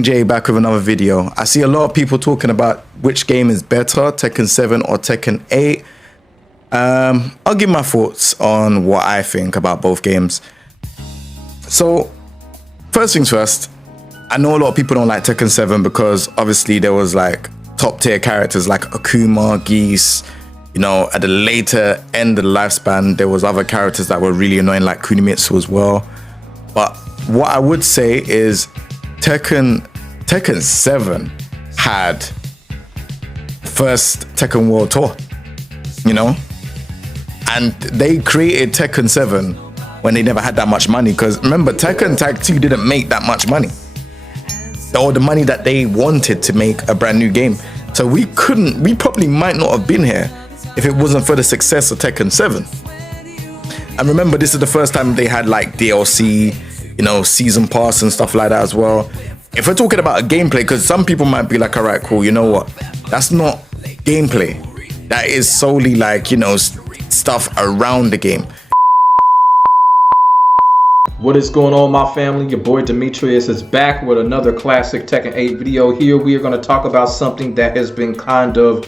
King J back with another video. I see a lot of people talking about which game is better, Tekken 7 or Tekken 8. I'll give my thoughts on what I think about both games. So, first things first, I know a lot of people don't like Tekken 7 because obviously there was like top tier characters like Akuma, Geese. You know, at the later end of the lifespan, there was other characters that were really annoying like Kunimitsu as well. But what I would say is Tekken 7 had first Tekken World Tour, you know? And they created Tekken 7 when they never had that much money. Because remember, Tekken Tag 2 didn't make that much money. Or the money that they wanted to make a brand new game. So we probably might not have been here if it wasn't for the success of Tekken 7. And remember, this is the first time they had like DLC, you know, season pass and stuff like that as well. If we're talking about a gameplay, because some people might be like, all right, cool, you know what? That's not gameplay. That is solely like, you know, stuff around the game. What is going on, my family? Your boy Demetrius is back with another classic Tekken 8 video. Here we are going to talk about something that has been kind of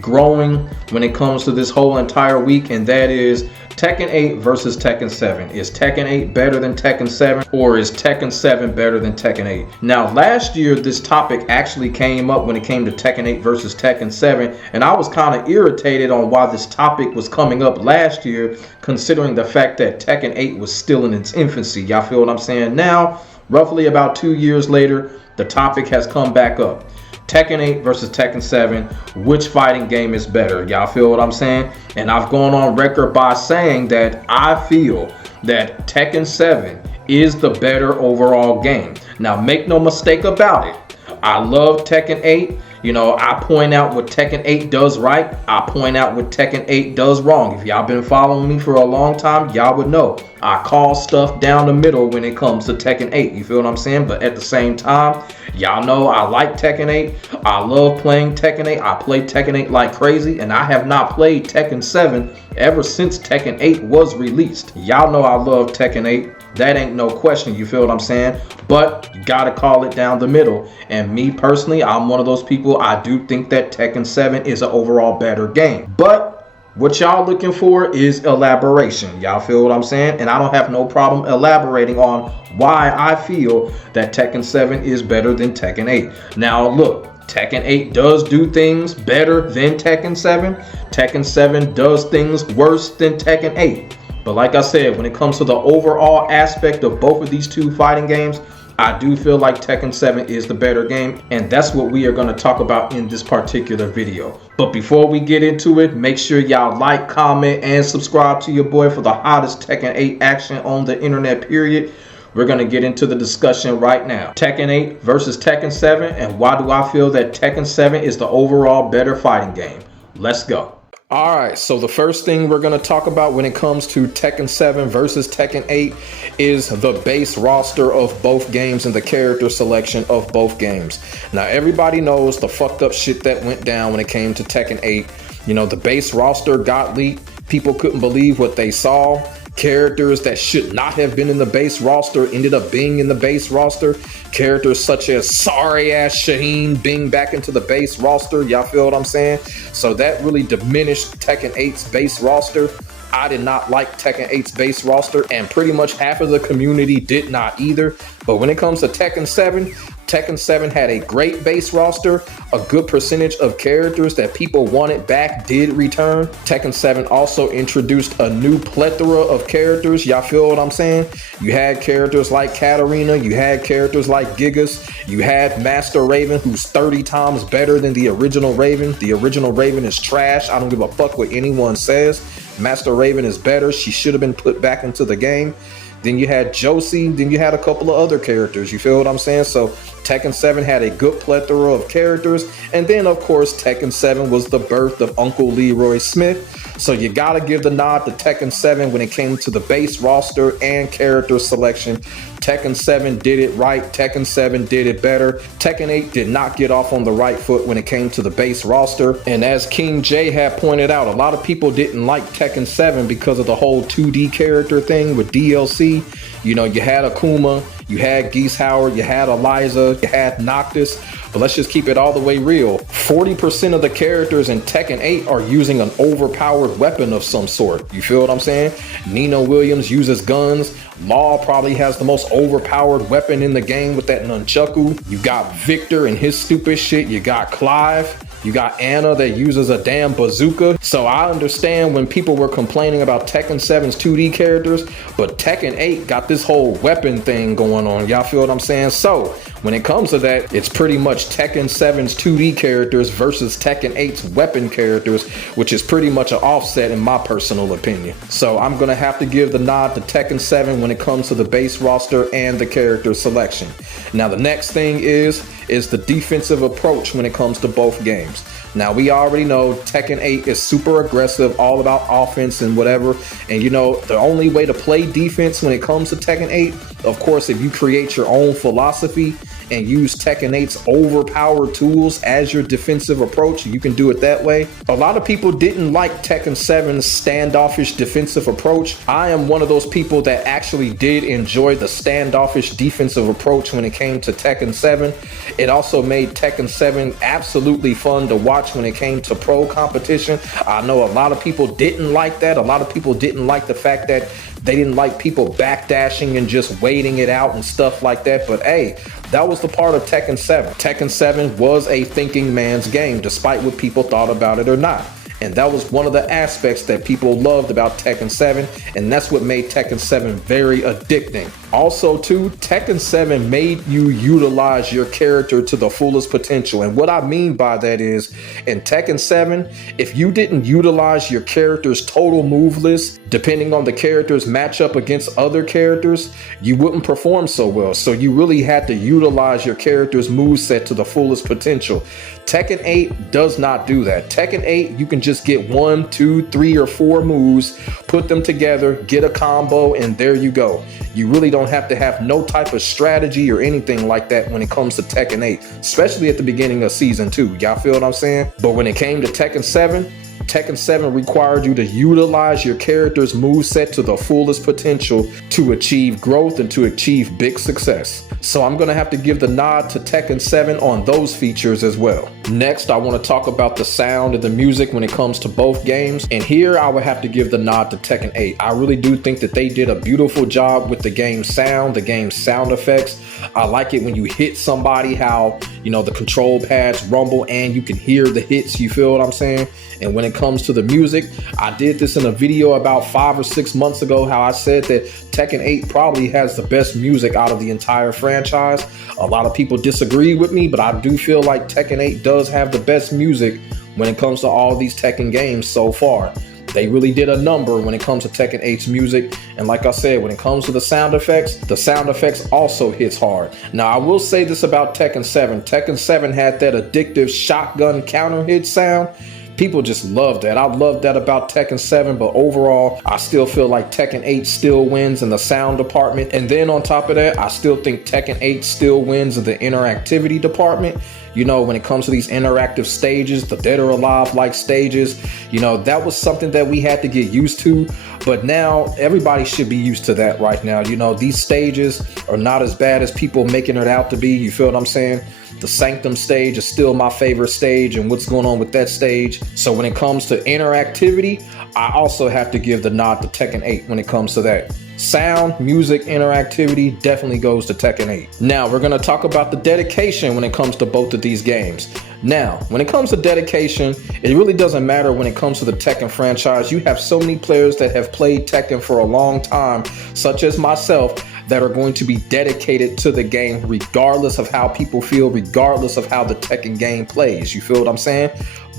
growing when it comes to this whole entire week, and that is Tekken 8 versus Tekken 7. Is Tekken 8 better than Tekken 7, or is Tekken 7 better than Tekken 8? Now, last year, this topic actually came up when it came to Tekken 8 versus Tekken 7, and I was kind of irritated on why this topic was coming up last year, considering the fact that Tekken 8 was still in its infancy. Y'all feel what I'm saying? Now, roughly about 2 years later, the topic has come back up. Tekken 8 versus Tekken 7, which fighting game is better? Y'all feel what I'm saying? And I've gone on record by saying that I feel that Tekken 7 is the better overall game. Now, make no mistake about it. I love Tekken 8. You know, I point out what Tekken 8 does right. I point out what Tekken 8 does wrong. If y'all been following me for a long time, y'all would know I call stuff down the middle when it comes to Tekken 8. You feel what I'm saying? But at the same time, y'all know I like Tekken 8. I love playing Tekken 8. I play Tekken 8 like crazy, and I have not played Tekken 7 ever since Tekken 8 was released. Y'all know I love Tekken 8. That ain't no question, you feel what I'm saying? But you gotta call it down the middle. And me personally, I'm one of those people, I do think that Tekken 7 is an overall better game. But what y'all looking for is elaboration. Y'all feel what I'm saying? And I don't have no problem elaborating on why I feel that Tekken 7 is better than Tekken 8. Now look, Tekken 8 does do things better than Tekken 7. Tekken 7 does things worse than Tekken 8. But like I said, when it comes to the overall aspect of both of these two fighting games, I do feel like Tekken 7 is the better game, and that's what we are going to talk about in this particular video. But before we get into it, make sure y'all like, comment, and subscribe to your boy for the hottest Tekken 8 action on the internet, period. We're going to get into the discussion right now. Tekken 8 versus Tekken 7, and why do I feel that Tekken 7 is the overall better fighting game? Let's go. All right, so the first thing we're going to talk about when it comes to Tekken 7 versus Tekken 8 is the base roster of both games and the character selection of both games. Now, everybody knows the fucked up shit that went down when it came to Tekken 8. You know, the base roster got leaked. People couldn't believe what they saw. Characters that should not have been in the base roster ended up being in the base roster. Characters such as sorry-ass Shaheen being back into the base roster. Y'all feel what I'm saying? So that really diminished Tekken 8's base roster. I did not like Tekken 8's base roster, and pretty much half of the community did not either. But when it comes to Tekken 7, Tekken 7 had a great base roster. A good percentage of characters that people wanted back did return. Tekken 7 also introduced a new plethora of characters. Y'all feel what I'm saying? You had characters like Katarina. You had characters like Gigas. You had Master Raven, who's 30 times better than the original Raven. The original Raven is trash. I don't give a fuck what anyone says. Master Raven is better. She should have been put back into the game. Then you had Josie. Then you had a couple of other characters. You feel what I'm saying? So Tekken 7 had a good plethora of characters. And then, of course, Tekken 7 was the birth of Uncle Leroy Smith. So you got to give the nod to Tekken 7 when it came to the base roster and character selection. Tekken 7 did it right. Tekken 7 did it better. Tekken 8 did not get off on the right foot when it came to the base roster. And as King J had pointed out, a lot of people didn't like Tekken 7 because of the whole 2D character thing with DLC. You know, you had Akuma, you had Geese Howard, you had Eliza, you had Noctis. But let's just keep it all the way real. 40% of the characters in Tekken 8 are using an overpowered weapon of some sort. You feel what I'm saying? Nino Williams uses guns. Law probably has the most overpowered weapon in the game with that nunchaku. You got Victor and his stupid shit. You got Clive. You got Anna that uses a damn bazooka. So I understand when people were complaining about Tekken 7's 2D characters, but Tekken 8 got this whole weapon thing going on. Y'all feel what I'm saying? So when it comes to that, it's pretty much Tekken 7's 2D characters versus Tekken 8's weapon characters, which is pretty much an offset in my personal opinion. So I'm gonna have to give the nod to Tekken 7 when it comes to the base roster and the character selection. Now the next thing is the defensive approach when it comes to both games. Now we already know Tekken 8 is super aggressive, all about offense and whatever. And you know, the only way to play defense when it comes to Tekken 8, of course, if you create your own philosophy and use Tekken 8's overpowered tools as your defensive approach, you can do it that way. A lot of people didn't like Tekken 7's standoffish defensive approach. I am one of those people that actually did enjoy the standoffish defensive approach when it came to Tekken 7. It also made Tekken 7 absolutely fun to watch when it came to pro competition. I know a lot of people didn't like that. A lot of people didn't like the fact that they didn't like people backdashing and just waiting it out and stuff like that. But hey, that was the part of Tekken 7. Tekken 7 was a thinking man's game, despite what people thought about it or not. And that was one of the aspects that people loved about Tekken 7, and that's what made Tekken 7 very addicting. Also too, Tekken 7 made you utilize your character to the fullest potential. And what I mean by that is, in Tekken 7, if you didn't utilize your character's total move list, depending on the character's matchup against other characters, you wouldn't perform so well. So you really had to utilize your character's moveset to the fullest potential. Tekken 8 does not do that. Tekken 8, you can just get 1, 2, 3, or 4 moves, put them together, get a combo, and there you go. You really don't have to have no type of strategy or anything like that when it comes to Tekken 8, especially at the beginning of Season 2. Y'all feel what I'm saying? But when it came to Tekken 7, Tekken 7 required you to utilize your character's moveset to the fullest potential to achieve growth and to achieve big success. So I'm going to have to give the nod to Tekken 7 on those features as well. Next, I want to talk about the sound and the music when it comes to both games. And here I would have to give the nod to Tekken 8. I really do think that they did a beautiful job with the game's sound, the game's sound effects. I like it when you hit somebody, how, you know, the control pads rumble and you can hear the hits. You feel what I'm saying? And when it comes to the music, I did this in a video about 5 or 6 months ago, how I said that Tekken 8 probably has the best music out of the entire franchise. A lot of people disagree with me, but I do feel like Tekken 8 does have the best music when it comes to all these Tekken games so far. They really did a number when it comes to Tekken 8's music. And like I said, when it comes to the sound effects also hits hard. Now, I will say this about Tekken 7. Tekken 7 had that addictive shotgun counter hit sound. People just love that. I love that about Tekken 7, but overall, I still feel like Tekken 8 still wins in the sound department. And then on top of that, I still think Tekken 8 still wins in the interactivity department. You know, when it comes to these interactive stages, the Dead or Alive like stages, you know, that was something that we had to get used to. But now everybody should be used to that right now. You know, these stages are not as bad as people making it out to be. You feel what I'm saying? The Sanctum stage is still my favorite stage, and what's going on with that stage. So when it comes to interactivity, I also have to give the nod to Tekken 8 when it comes to that. Sound, music, interactivity definitely goes to Tekken 8. Now, we're going to talk about the dedication when it comes to both of these games. Now, when it comes to dedication, it really doesn't matter when it comes to the Tekken franchise. You have so many players that have played Tekken for a long time, such as myself, that are going to be dedicated to the game regardless of how people feel, regardless of how the Tekken game plays. You feel what I'm saying?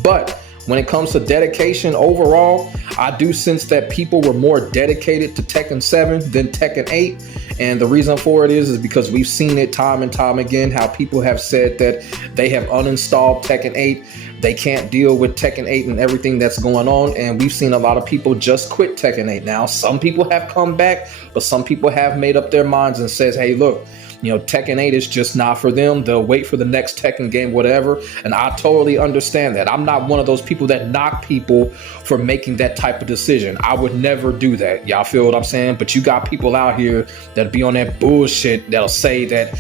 But when it comes to dedication overall, I do sense that people were more dedicated to Tekken 7 than Tekken 8. And the reason for it is because we've seen it time and time again, how people have said that they have uninstalled Tekken 8. They can't deal with Tekken 8 and everything that's going on. And we've seen a lot of people just quit Tekken 8. Now, some people have come back, but some people have made up their minds and says, hey, look, Tekken 8 is just not for them. They'll wait for the next Tekken game, whatever. And I totally understand that. I'm not one of those people that knock people for making that type of decision. I would never do that. Y'all feel what I'm saying? But you got people out here that be on that bullshit that'll say that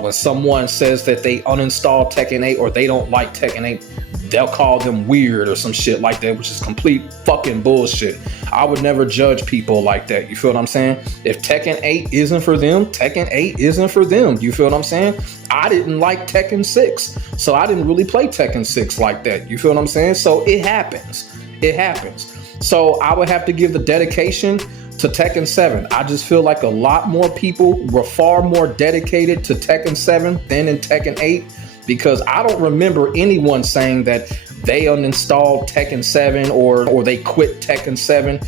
when someone says that they uninstall Tekken 8 or they don't like Tekken 8, they'll call them weird or some shit like that, which is complete fucking bullshit. I would never judge people like that. You feel what I'm saying? If Tekken 8 isn't for them, Tekken 8 isn't for them. You feel what I'm saying? I didn't like Tekken 6, so I didn't really play Tekken 6 like that. You feel what I'm saying? So it happens. It happens. So I would have to give the dedication to Tekken 7. I just feel like a lot more people were far more dedicated to Tekken 7 than in Tekken 8. Because I don't remember anyone saying that they uninstalled Tekken 7 or they quit Tekken 7.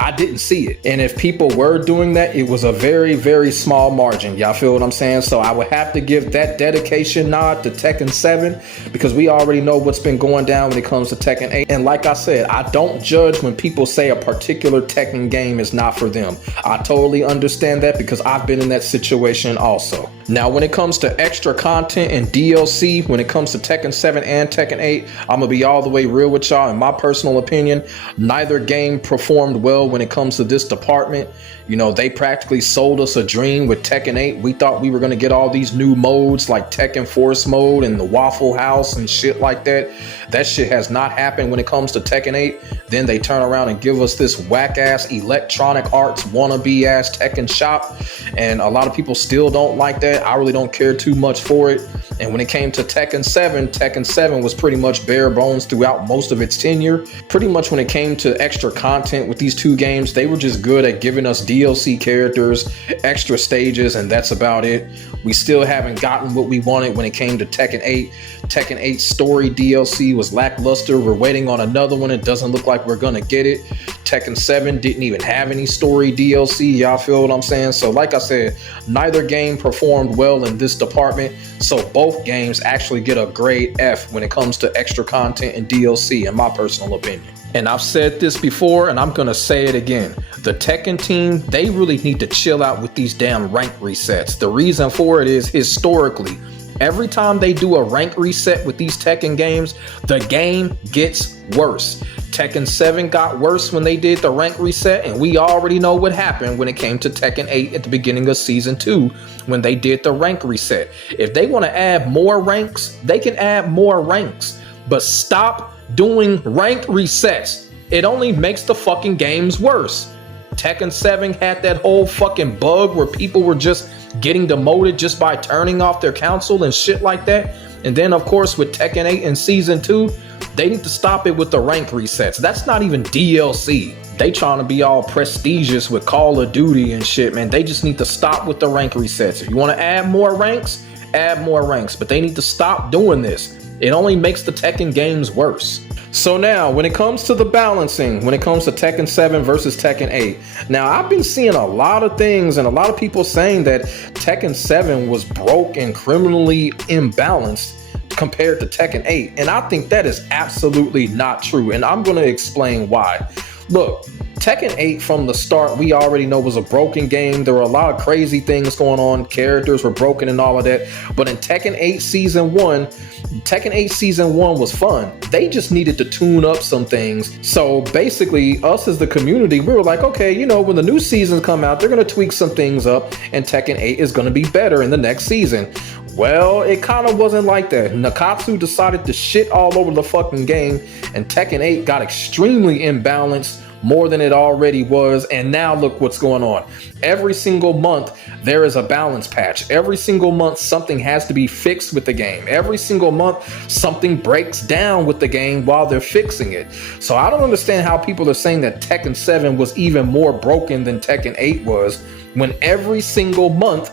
I didn't see it. And if people were doing that, it was a very, very small margin. Y'all feel what I'm saying? So I would have to give that dedication nod to Tekken 7 because we already know what's been going down when it comes to Tekken 8. And like I said, I don't judge when people say a particular Tekken game is not for them. I totally understand that because I've been in that situation also. Now, when it comes to extra content and DLC, when it comes to Tekken 7 and Tekken 8, I'm gonna be all the way real with y'all. In my personal opinion, neither game performed well when it comes to this department. They practically sold us a dream with Tekken 8. We thought we were going to get all these new modes like Tekken Force mode and the Waffle House and shit like that. That shit has not happened when it comes to Tekken 8. Then they turn around and give us this whack-ass Electronic Arts wannabe-ass Tekken shop. And a lot of people still don't like that. I really don't care too much for it. And when it came to Tekken 7 was pretty much bare bones throughout most of its tenure. Pretty much when it came to extra content with these two games, they were just good at giving us DLC characters, extra stages, and that's about it. We still haven't gotten what we wanted when it came to Tekken 8. Tekken 8 story DLC was lackluster. We're waiting on another one. It doesn't look like we're gonna get it. Tekken 7 didn't even have any story DLC. Y'all feel what I'm saying? So like I said, neither game performed well in this department. So both games actually get a grade F when it comes to extra content and DLC, in my personal opinion. And I've said this before, and I'm gonna say it again. The Tekken team, they really need to chill out with these damn rank resets. The reason for it is historically, every time they do a rank reset with these Tekken games, the game gets worse. Tekken 7 got worse when they did the rank reset, and we already know what happened when it came to Tekken 8 at the beginning of Season 2 when they did the rank reset. If they want to add more ranks, they can add more ranks, but stop doing rank resets. It only makes the fucking games worse. Tekken 7 had that whole fucking bug where people were just getting demoted just by turning off their console and shit like that. And then of course with Tekken 8 in Season 2, they need to stop it with the rank resets. That's not even DLC. They trying to be all prestigious with Call of Duty and shit, man. They just need to stop with the rank resets. If you want to add more ranks, but they need to stop doing this. It only makes the Tekken games worse. So now, when it comes to the balancing, when it comes to Tekken 7 versus Tekken 8, now I've been seeing a lot of things and a lot of people saying that Tekken 7 was broke and criminally imbalanced compared to Tekken 8. And I think that is absolutely not true. And I'm going to explain why. Look, Tekken 8 from the start, we already know was a broken game. There were a lot of crazy things going on. Characters were broken and all of that. But in Tekken 8 Season 1 was fun. They just needed to tune up some things. So basically, us as the community, we were like, okay, when the new seasons come out, they're going to tweak some things up and Tekken 8 is going to be better in the next season. Well, it kind of wasn't like that. Nakatsu decided to shit all over the fucking game, and Tekken 8 got extremely imbalanced, more than it already was. And now look what's going on. Every single month, there is a balance patch. Every single month, something has to be fixed with the game. Every single month, something breaks down with the game while they're fixing it. So I don't understand how people are saying that Tekken 7 was even more broken than Tekken 8 was, when every single month,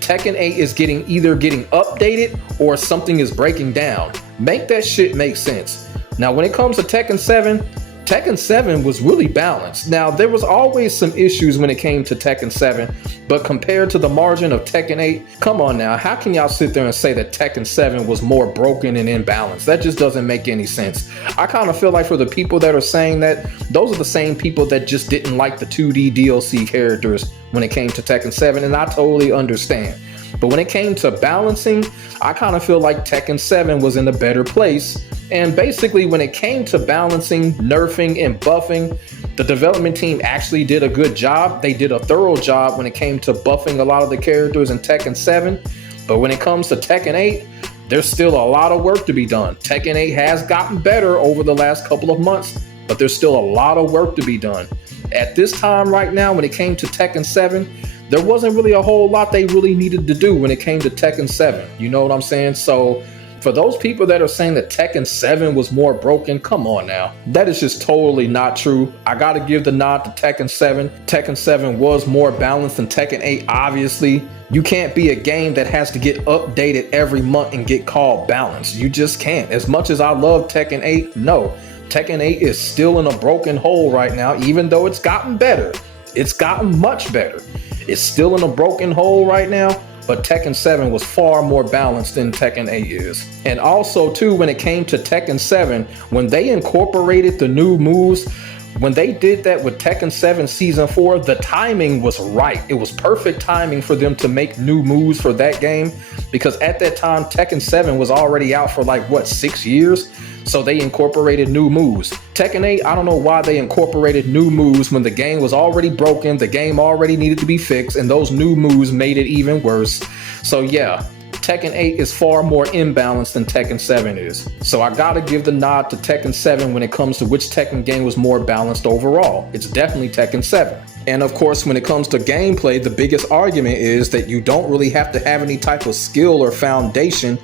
Tekken 8 is either getting updated or something is breaking down. Make that shit make sense. Now, when it comes to Tekken 7 was really balanced. Now, there was always some issues when it came to Tekken 7, but compared to the margin of Tekken 8, come on now, how can y'all sit there and say that Tekken 7 was more broken and imbalanced? That just doesn't make any sense. I kind of feel like for the people that are saying that, those are the same people that just didn't like the 2D DLC characters when it came to Tekken 7, and I totally understand. But when it came to balancing, I kind of feel like Tekken 7 was in a better place. And basically when it came to balancing, nerfing, and buffing, the development team actually did a good job. They did a thorough job when it came to buffing a lot of the characters in Tekken 7. But when it comes to Tekken 8, there's still a lot of work to be done. Tekken 8 has gotten better over the last couple of months, but there's still a lot of work to be done. At this time right now, when it came to Tekken 7, there wasn't really a whole lot they really needed to do when it came to Tekken 7. You know what I'm saying? So for those people that are saying that Tekken 7 was more broken, come on now. That is just totally not true. I gotta give the nod to Tekken 7. Tekken 7 was more balanced than Tekken 8, obviously. You can't be a game that has to get updated every month and get called balanced. You just can't. As much as I love Tekken 8, no. Tekken 8 is still in a broken hole right now, even though it's gotten better. It's gotten much better. It's still in a broken hole right now, but Tekken 7 was far more balanced than Tekken 8 is. And also too, when it came to Tekken 7, when they incorporated the new moves, when they did that with Tekken 7 Season 4, the timing was right. It was perfect timing for them to make new moves for that game, because at that time, Tekken 7 was already out for like, what, 6 years? So they incorporated new moves. Tekken 8, I don't know why they incorporated new moves when the game was already broken, the game already needed to be fixed, and those new moves made it even worse. So yeah, Tekken 8 is far more imbalanced than Tekken 7 is. So I gotta give the nod to Tekken 7 when it comes to which Tekken game was more balanced overall. It's definitely Tekken 7. And of course, when it comes to gameplay, the biggest argument is that you don't really have to have any type of skill or foundation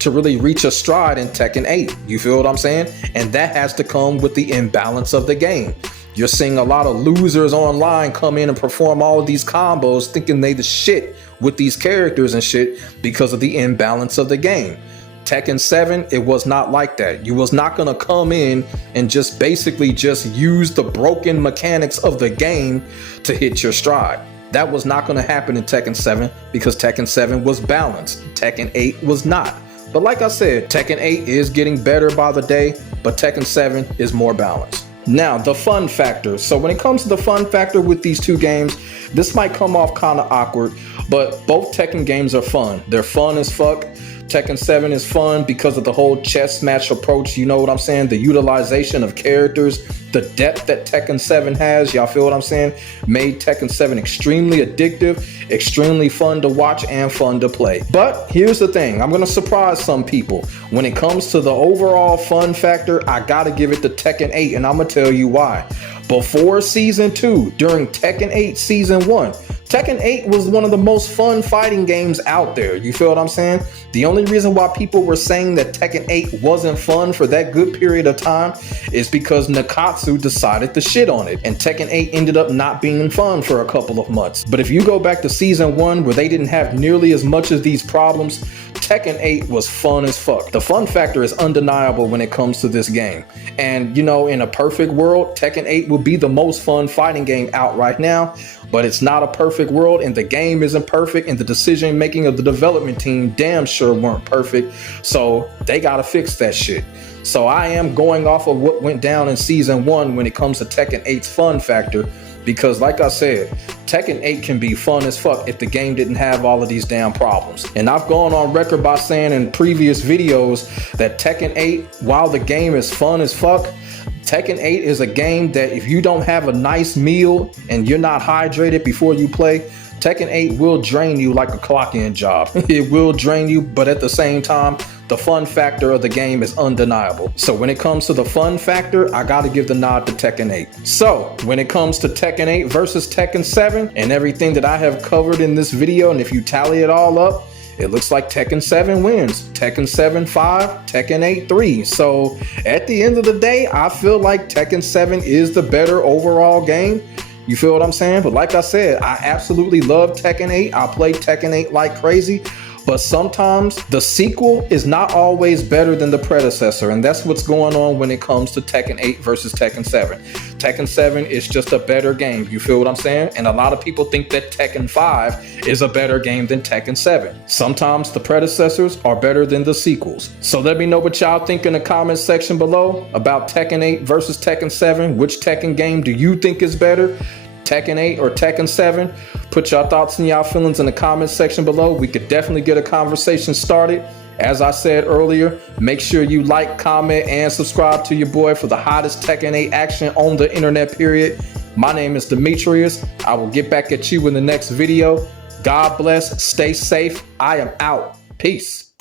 to really reach a stride in Tekken 8. You feel what I'm saying? And that has to come with the imbalance of the game. You're seeing a lot of losers online come in and perform all of these combos thinking they the shit with these characters and shit because of the imbalance of the game. Tekken 7, it was not like that. You was not gonna come in and just basically just use the broken mechanics of the game to hit your stride. That was not gonna happen in Tekken 7 because Tekken 7 was balanced. Tekken 8 was not. But like I said, Tekken 8 is getting better by the day, but Tekken 7 is more balanced. Now, the fun factor. So when it comes to the fun factor with these two games, this might come off kind of awkward, but both Tekken games are fun. They're fun as fuck. Tekken 7 is fun because of the whole chess match approach, you know what I'm saying? The utilization of characters, the depth that Tekken 7 has, y'all feel what I'm saying? Made Tekken 7 extremely addictive, extremely fun to watch and fun to play. But here's the thing, I'm gonna surprise some people. When it comes to the overall fun factor, I gotta give it to Tekken 8, and I'm gonna tell you why. Before Season 2, during Tekken 8 Season 1, Tekken 8 was one of the most fun fighting games out there. You feel what I'm saying? The only reason why people were saying that Tekken 8 wasn't fun for that good period of time is because Nakatsu decided to shit on it. And Tekken 8 ended up not being fun for a couple of months. But if you go back to Season 1 where they didn't have nearly as much of these problems, Tekken 8 was fun as fuck. The fun factor is undeniable when it comes to this game. And you know, in a perfect world, Tekken 8 would be the most fun fighting game out right now. But it's not a perfect world, and the game isn't perfect, and the decision making of the development team damn sure weren't perfect. So they gotta fix that shit. So I am going off of what went down in Season 1 when it comes to Tekken 8's fun factor, because like I said, Tekken 8 can be fun as fuck if the game didn't have all of these damn problems. And I've gone on record by saying in previous videos that Tekken 8, while the game is fun as fuck, Tekken 8 is a game that if you don't have a nice meal and you're not hydrated before you play, Tekken 8 will drain you like a clock-in job. It will drain you, but at the same time, the fun factor of the game is undeniable. So when it comes to the fun factor, I gotta give the nod to Tekken 8. So when it comes to Tekken 8 versus Tekken 7 and everything that I have covered in this video, and if you tally it all up, it looks like Tekken 7 wins. Tekken 7 5, Tekken 8 3. So at the end of the day, I feel like Tekken 7 is the better overall game. You feel what I'm saying? But like I said, I absolutely love Tekken 8. I play Tekken 8 like crazy. But sometimes the sequel is not always better than the predecessor, and that's what's going on when it comes to Tekken 8 versus Tekken 7. Tekken 7 is just a better game, you feel what I'm saying? And a lot of people think that Tekken 5 is a better game than Tekken 7. Sometimes the predecessors are better than the sequels. So let me know what y'all think in the comments section below about Tekken 8 versus Tekken 7. Which Tekken game do you think is better? Tekken 8 or Tekken 7? Put your thoughts and y'all feelings in the comment section below. We could definitely get a conversation started. As I said earlier, make sure you like, comment, and subscribe to your boy for the hottest Tekken 8 action on the internet, period. My name is Demetrius. I will get back at you in the next video. God bless, stay safe. I am out. Peace.